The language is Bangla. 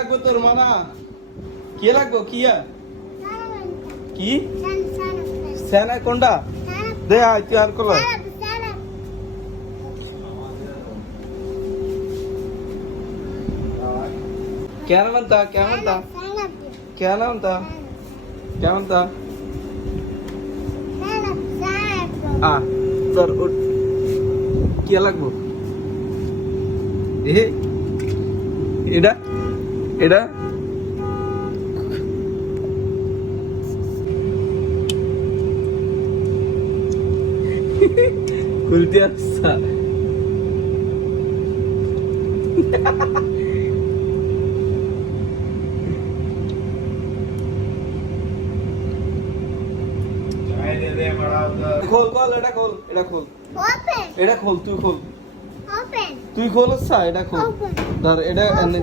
লাগবে তোর মানা কি লাগবো কি সেনা কোনটা দে আয় তুই আর কল কেমনটা তোর কি লাগবো এটা এটা উল্টে আসছা খোল খোল এটা খোল এটা খোল তুই খোল এটা খোল ধর এটা এনে